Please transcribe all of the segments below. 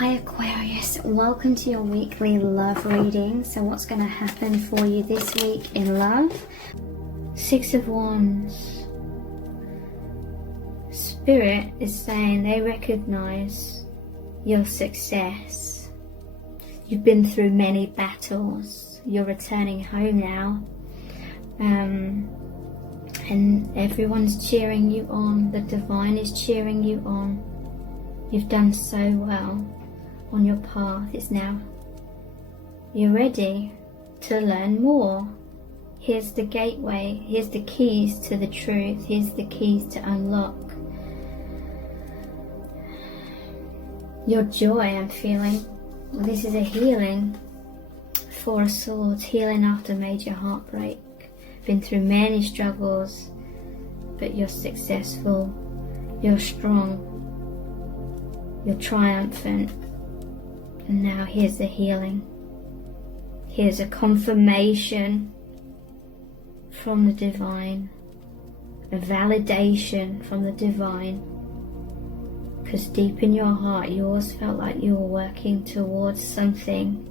Hi Aquarius, welcome to your weekly love reading. So what's going to happen for you this week in love? Six of Wands. Spirit is saying they recognize your success. You've been through many battles. You're returning home now. And everyone's cheering you on. The divine is cheering you on. You've done so well on your path. It's now you're ready to learn more. Here's the gateway. Here's the keys to the truth. Here's the keys to unlock your joy. I'm feeling this is a healing. Four of Swords, healing after major heartbreak. Been through many struggles, but you're successful. You're strong. You're triumphant. And now here's the healing. Here's a confirmation from the divine. A validation from the divine. Because deep in your heart you always felt like you were working towards something.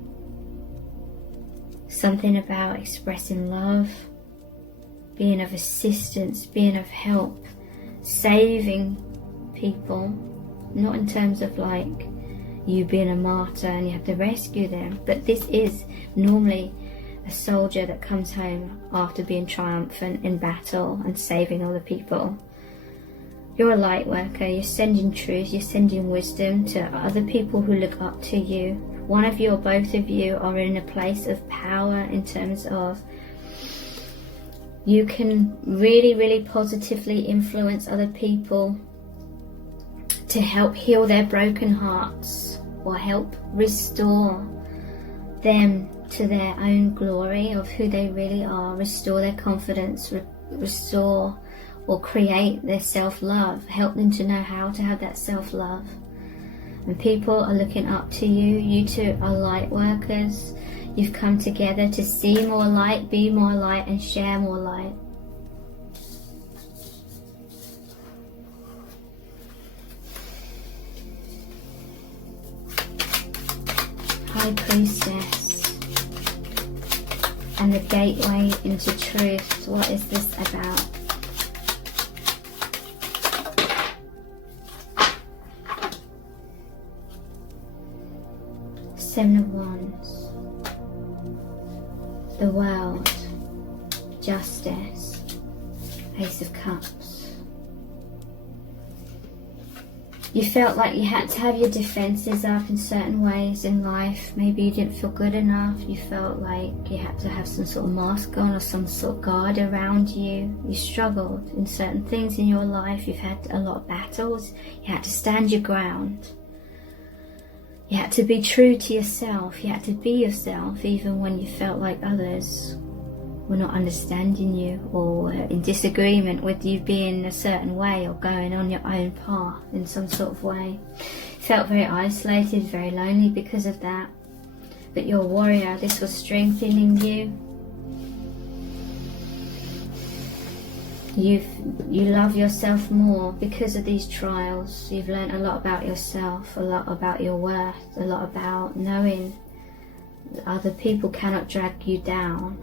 Something about expressing love, being of assistance, being of help, saving people. Not in terms of like you being a martyr and you have to rescue them, but this is normally a soldier that comes home after being triumphant in battle and saving other people. You're a light worker. You're sending truth, you're sending wisdom to other people who look up to you. One of you or both of you are in a place of power in terms of you can really positively influence other people to help heal their broken hearts or help restore them to their own glory of who they really are, restore their confidence, restore or create their self-love, help them to know how to have that self-love. And people are looking up to you. You two are light workers. You've come together to see more light, be more light, and share more light. High Priestess and the gateway into truth. What is this about? Seven of Wands, the World, Justice, Ace of Cups. You felt like you had to have your defenses up in certain ways in life. Maybe you didn't feel good enough. You felt like you had to have some sort of mask on or some sort of guard around you. You struggled in certain things in your life. You've had a lot of battles. You had to stand your ground. You had to be true to yourself. You had to be yourself even when you felt like others were not understanding you or were in disagreement with you being a certain way or going on your own path in some sort of way. You felt very isolated, very lonely because of that. But you're a warrior. This was strengthening you. You love yourself more because of these trials. You've learned a lot about yourself, a lot about your worth, a lot about knowing that other people cannot drag you down.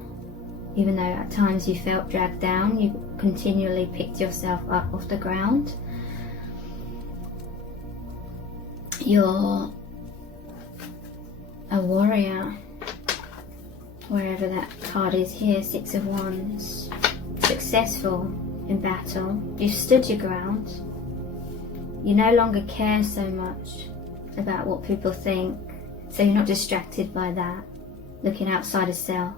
Even though at times you felt dragged down, you continually picked yourself up off the ground. You're a warrior, wherever that card is here. Six of Wands. Successful in battle. You've stood your ground. You no longer care so much about what people think, so you're not distracted by that, looking outside of self,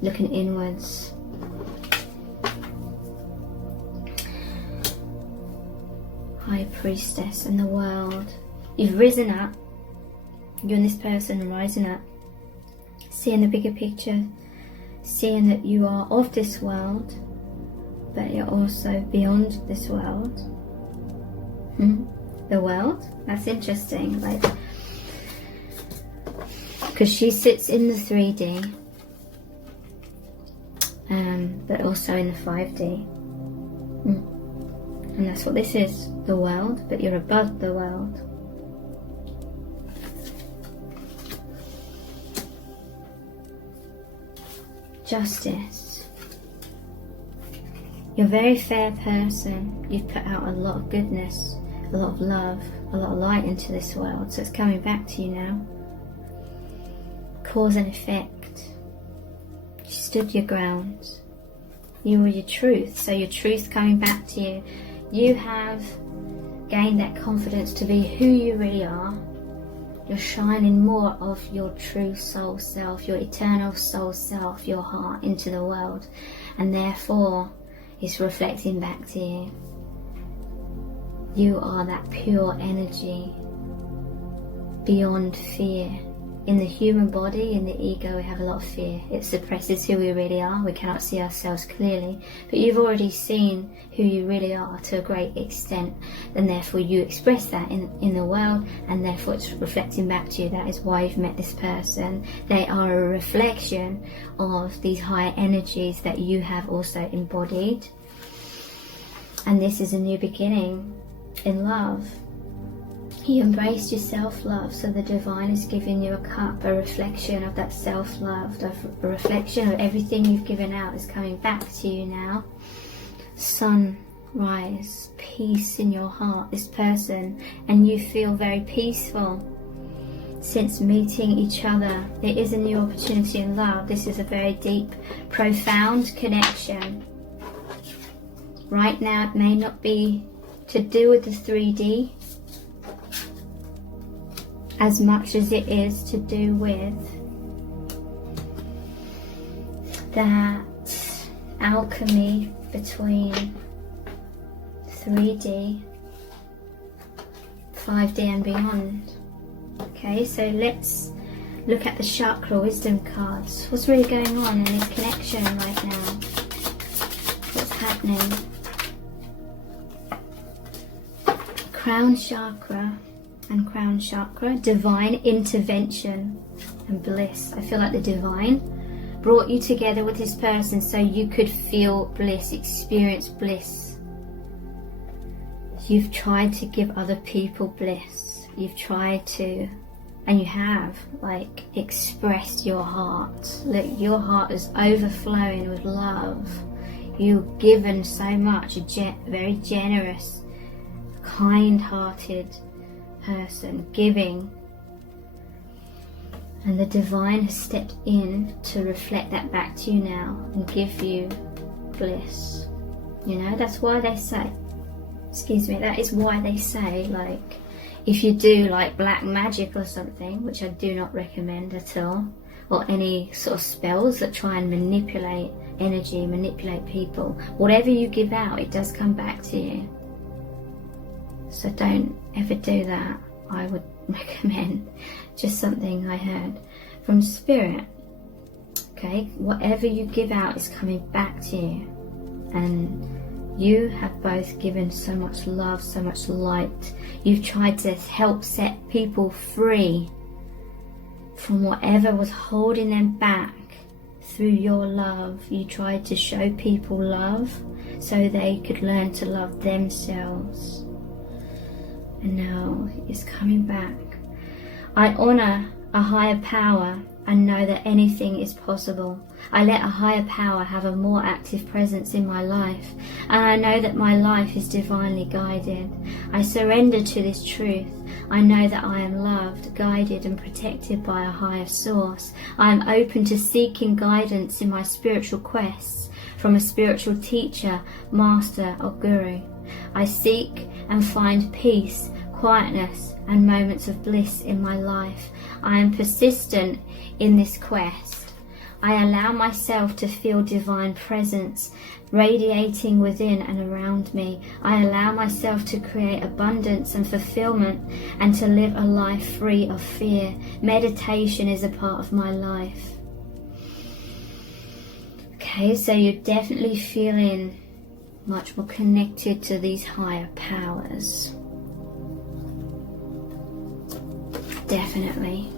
looking inwards. High Priestess and the World. You've risen up. You and this person are rising up, seeing the bigger picture, seeing that you are of this world, but you're also beyond this world. The world? That's interesting. Like, because she sits in the 3D, but also in the 5D. And that's what this is, the world, but you're above the world. Justice. You're a very fair person. You've put out a lot of goodness, a lot of love, a lot of light into this world. So it's coming back to you now. Cause and effect. You stood your ground. You were your truth. So your truth coming back to you. You have gained that confidence to be who you really are. You're shining more of your true soul self, your eternal soul self, your heart into the world. And therefore, it's reflecting back to you. You are that pure energy beyond fear. In the human body, in the ego, we have a lot of fear. It suppresses who we really are. We cannot see ourselves clearly. But you've already seen who you really are to a great extent. And therefore you express that in the world, and therefore it's reflecting back to you. That is why you've met this person. They are a reflection of these higher energies that you have also embodied. And this is a new beginning in love. You embraced your self-love, so the divine is giving you a cup, a reflection of that self-love, a reflection of everything you've given out is coming back to you now. Sunrise, peace in your heart, this person, and you feel very peaceful since meeting each other. There is a new opportunity in love. This is a very deep, profound connection. Right now it may not be to do with the 3D, as much as it is to do with that alchemy between 3D, 5D and beyond. Okay, so let's look at the chakra wisdom cards. What's really going on in this connection right now? What's happening? Crown chakra and crown chakra, divine intervention and bliss. I feel like the divine brought you together with this person so you could feel bliss, experience bliss. You've tried to give other people bliss. You've tried to, and you have, like, expressed your heart. Look, your heart is overflowing with love. You've given so much, very generous, kind-hearted person, giving, and the divine has stepped in to reflect that back to you now and give you bliss. You know, that's why they say, that is why they say, like, if you do like black magic or something, which I do not recommend at all, or any sort of spells that try and manipulate energy, manipulate people, whatever you give out, it does come back to you. So don't ever do that. I would recommend just something I heard from spirit. Okay, whatever you give out is coming back to you. And you have both given so much love, so much light. You've tried to help set people free from whatever was holding them back through your love. You tried to show people love so they could learn to love themselves. And now it's coming back. I honor a higher power and know that anything is possible. I let a higher power have a more active presence in my life, and I know that my life is divinely guided. I surrender to this truth. I know that I am loved, guided and protected by a higher source. I am open to seeking guidance in my spiritual quests from a spiritual teacher, master or guru. I seek and find peace, quietness and moments of bliss in my life. I am persistent in this quest. I allow myself to feel divine presence radiating within and around me. I allow myself to create abundance and fulfillment and to live a life free of fear. Meditation is a part of my life. Okay, so you're definitely feeling much more connected to these higher powers. Definitely.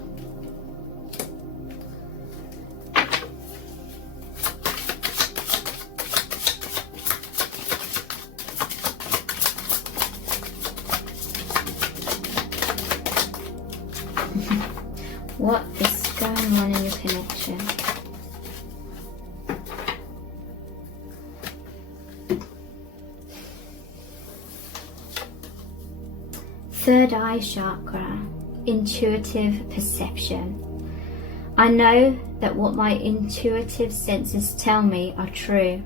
What is going on in your connection? Third eye chakra, intuitive perception. I know that what my intuitive senses tell me are true.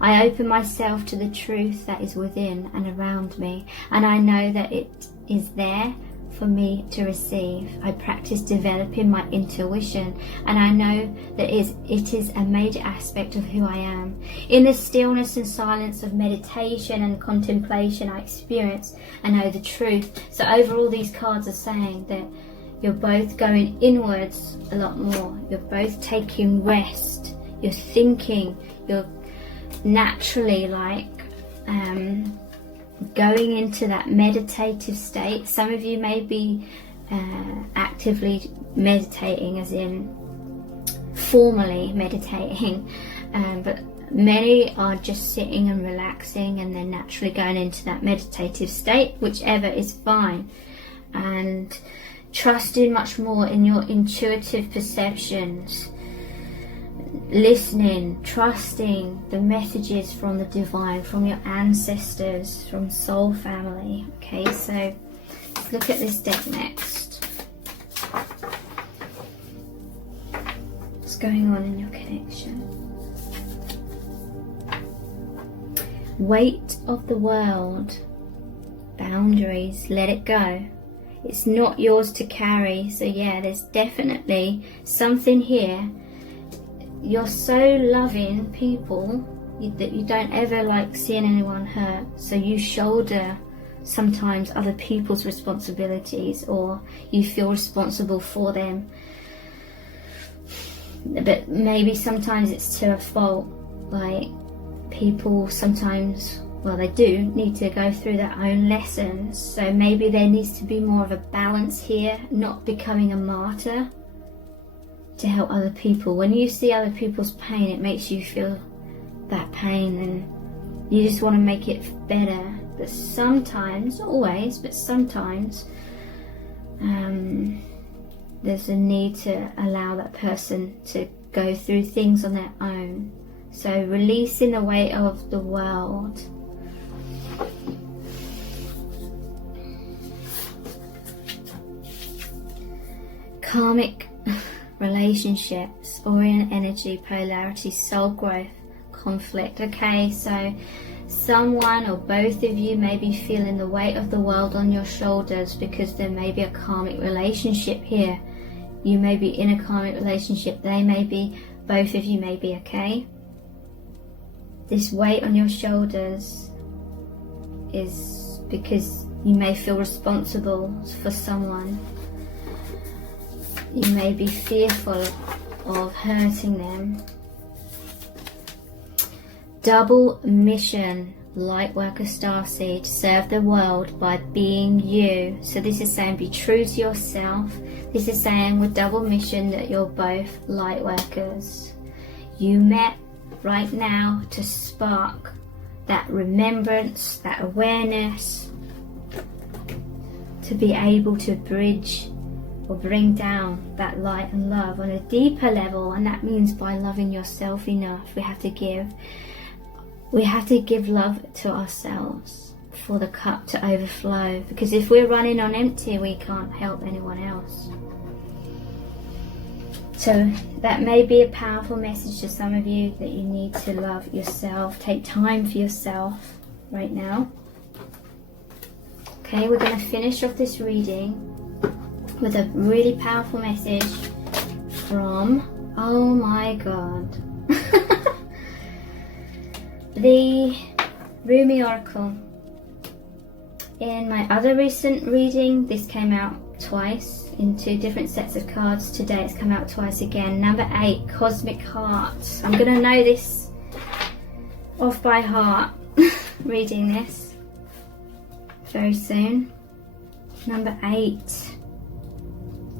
I open myself to the truth that is within and around me, and I know that it is there for me to receive. I practice developing my intuition, and I know that it is a major aspect of who I am. In the stillness and silence of meditation and contemplation, I experience and know the truth. So overall, these cards are saying that you're both going inwards a lot more. You're both taking rest. You're thinking. You're naturally going into that meditative state. Some of you may be actively meditating, as in formally meditating, but many are just sitting and relaxing and then naturally going into that meditative state, whichever is fine. And trusting much more in your intuitive perceptions, listening, trusting the messages from the divine, from your ancestors, from soul family. Okay, so let's look at this deck next. What's going on in your connection? Weight of the world, boundaries, let it go. It's not yours to carry. So yeah, there's definitely something here. You're so loving people that you don't ever like seeing anyone hurt, so you shoulder sometimes other people's responsibilities, or you feel responsible for them, but maybe sometimes it's to a fault. Like, people sometimes, well, they do need to go through their own lessons, so maybe there needs to be more of a balance here, not becoming a martyr to help other people. When you see other people's pain, it makes you feel that pain and you just want to make it better. But sometimes, not always, but sometimes there's a need to allow that person to go through things on their own. So releasing the weight of the world. Karmic relationships, Orient energy, polarity, soul growth, conflict. Okay, so someone or both of you may be feeling the weight of the world on your shoulders because there may be a karmic relationship here. You may be in a karmic relationship, they may be, both of you may be, okay? This weight on your shoulders is because you may feel responsible for someone. You may be fearful of hurting them. Double mission, light worker starseed, serve the world by being you. So this is saying be true to yourself. This is saying with double mission that you're both light workers. You met right now to spark that remembrance, that awareness, to be able to bridge or bring down that light and love on a deeper level. And that means by loving yourself enough. We have to give love to ourselves for the cup to overflow, because if we're running on empty, we can't help anyone else. So that may be a powerful message to some of you, that you need to love yourself, take time for yourself right now. Okay, we're going to finish off this reading with a really powerful message from, oh my God, the Rumi Oracle. In my other recent reading, this came out twice in two different sets of cards. Today it's come out twice again. Number 8, Cosmic Hearts. I'm going to know this off by heart reading this very soon. Number 8,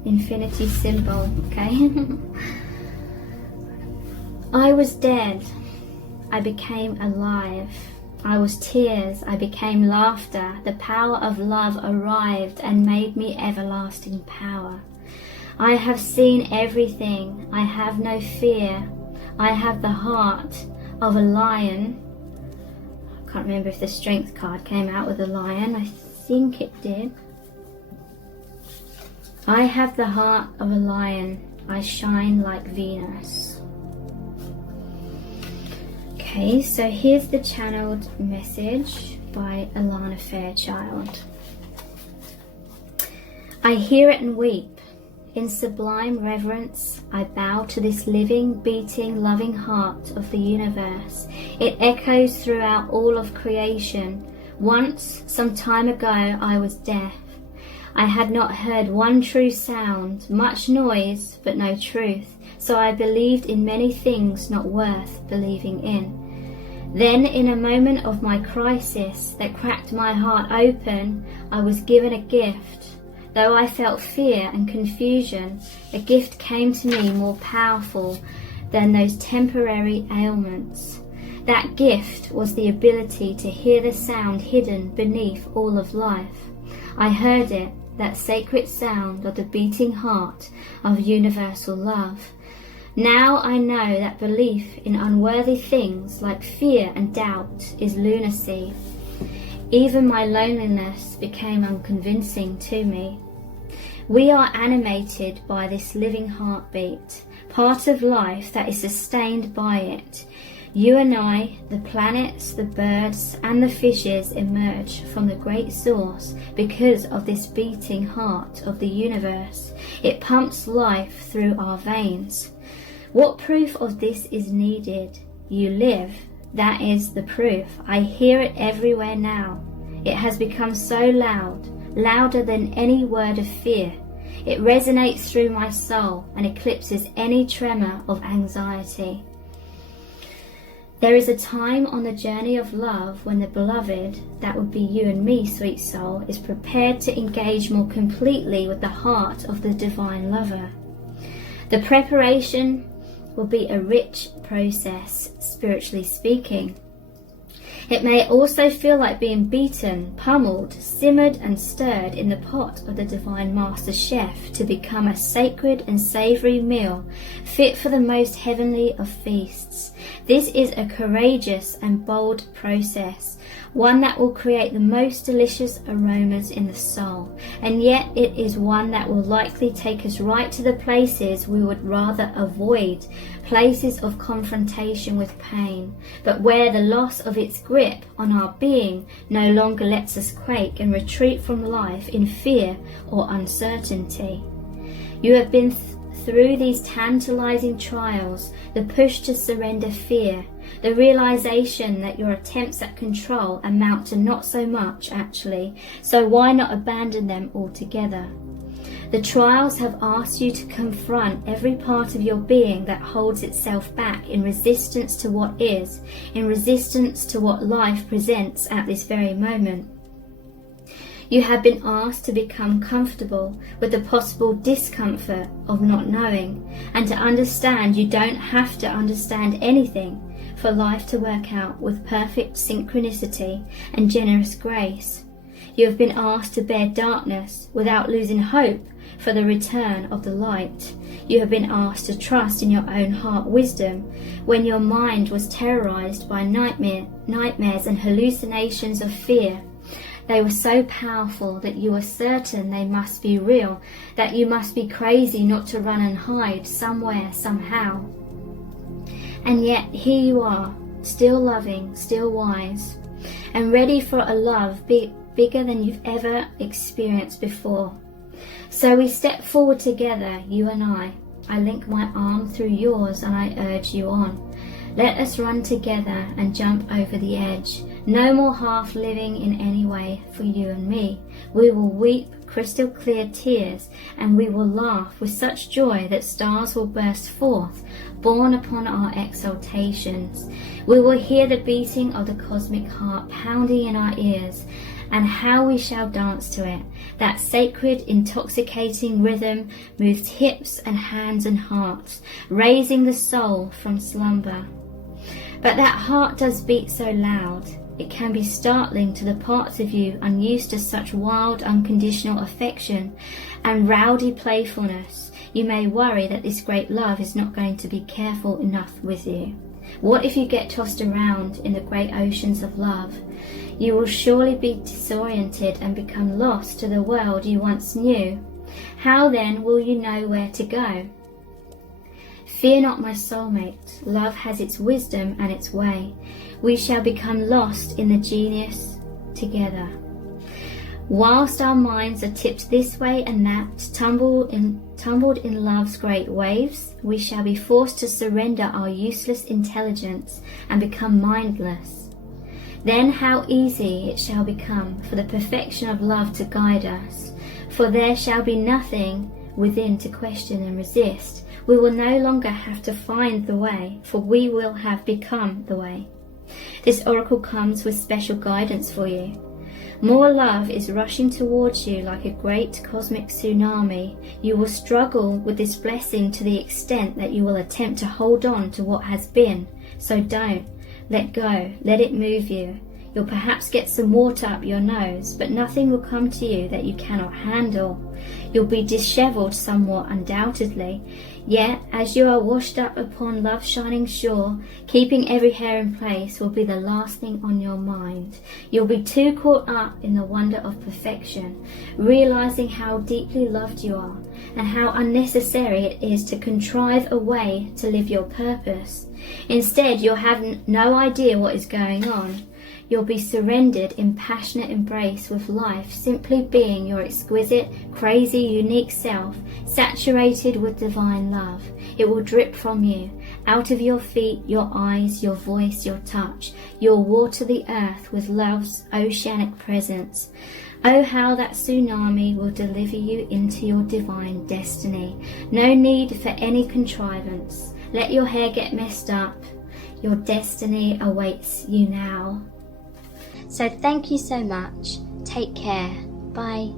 Infinity symbol, okay? I was dead, I became alive. I was tears, I became laughter. The power of love arrived and made me everlasting power. I have seen everything, I have no fear. I have the heart of a lion. I can't remember if the strength card came out with a lion. I think it did. I have the heart of a lion. I shine like Venus. Okay, so here's the channeled message by Alana Fairchild. I hear it and weep. In sublime reverence, I bow to this living, beating, loving heart of the universe. It echoes throughout all of creation. Once, some time ago, I was deaf. I had not heard one true sound, much noise, but no truth. So I believed in many things not worth believing in. Then, in a moment of my crisis that cracked my heart open, I was given a gift. Though I felt fear and confusion, a gift came to me more powerful than those temporary ailments. That gift was the ability to hear the sound hidden beneath all of life. I heard it, that sacred sound of the beating heart of universal love. Now I know that belief in unworthy things like fear and doubt is lunacy. Even my loneliness became unconvincing to me. We are animated by this living heartbeat, part of life that is sustained by it. You and I, the planets, the birds, and the fishes emerge from the great source because of this beating heart of the universe. It pumps life through our veins. What proof of this is needed? You live. That is the proof. I hear it everywhere now. It has become so loud, louder than any word of fear. It resonates through my soul and eclipses any tremor of anxiety. There is a time on the journey of love when the beloved, that would be you and me, sweet soul, is prepared to engage more completely with the heart of the divine lover. The preparation will be a rich process, spiritually speaking. It may also feel like being beaten, pummeled, simmered and stirred in the pot of the Divine Master Chef to become a sacred and savoury meal fit for the most heavenly of feasts. This is a courageous and bold process, one that will create the most delicious aromas in the soul, and yet it is one that will likely take us right to the places we would rather avoid, places of confrontation with pain, but where the loss of its grip on our being no longer lets us quake and retreat from life in fear or uncertainty. You have been through these tantalizing trials, the push to surrender fear, the realization that your attempts at control amount to not so much actually, so why not abandon them altogether? The trials have asked you to confront every part of your being that holds itself back in resistance to what is, in resistance to what life presents at this very moment. You have been asked to become comfortable with the possible discomfort of not knowing, and to understand you don't have to understand anything for life to work out with perfect synchronicity and generous grace. You have been asked to bear darkness without losing hope for the return of the light. You have been asked to trust in your own heart wisdom when your mind was terrorized by nightmares and hallucinations of fear. They were so powerful that you were certain they must be real, that you must be crazy not to run and hide somewhere, somehow. And yet here you are, still loving, still wise, and ready for a love bigger than you've ever experienced before. So we step forward together, you and I. I link my arm through yours and I urge you on. Let us run together and jump over the edge. No more half living in any way for you and me. We will weep crystal clear tears, and we will laugh with such joy that stars will burst forth, borne upon our exaltations. We will hear the beating of the cosmic heart pounding in our ears, and how we shall dance to it. That sacred, intoxicating rhythm moves hips and hands and hearts, raising the soul from slumber. But that heart does beat so loud, it can be startling to the parts of you unused to such wild, unconditional affection and rowdy playfulness. You may worry that this great love is not going to be careful enough with you. What if you get tossed around in the great oceans of love? You will surely be disoriented and become lost to the world you once knew. How then will you know where to go? Fear not, my soulmate, love has its wisdom and its way. We shall become lost in the genius together. Whilst our minds are tipped this way and that, tumbled in love's great waves, we shall be forced to surrender our useless intelligence and become mindless. Then how easy it shall become for the perfection of love to guide us, for there shall be nothing within to question and resist. We will no longer have to find the way, for we will have become the way. This oracle comes with special guidance for you. More love is rushing towards you like a great cosmic tsunami. You will struggle with this blessing to the extent that you will attempt to hold on to what has been. So don't. Let go. Let it move you. You'll perhaps get some water up your nose, but nothing will come to you that you cannot handle. You'll be dishevelled somewhat undoubtedly, yet as you are washed up upon love's shining shore, keeping every hair in place will be the last thing on your mind. You'll be too caught up in the wonder of perfection, realizing how deeply loved you are, and how unnecessary it is to contrive a way to live your purpose. Instead, you'll have no idea what is going on. You'll be surrendered in passionate embrace with life, simply being your exquisite, crazy, unique self, saturated with divine love. It will drip from you, out of your feet, your eyes, your voice, your touch. You'll water the earth with love's oceanic presence. Oh, how that tsunami will deliver you into your divine destiny. No need for any contrivance. Let your hair get messed up. Your destiny awaits you now. So thank you so much. Take care. Bye.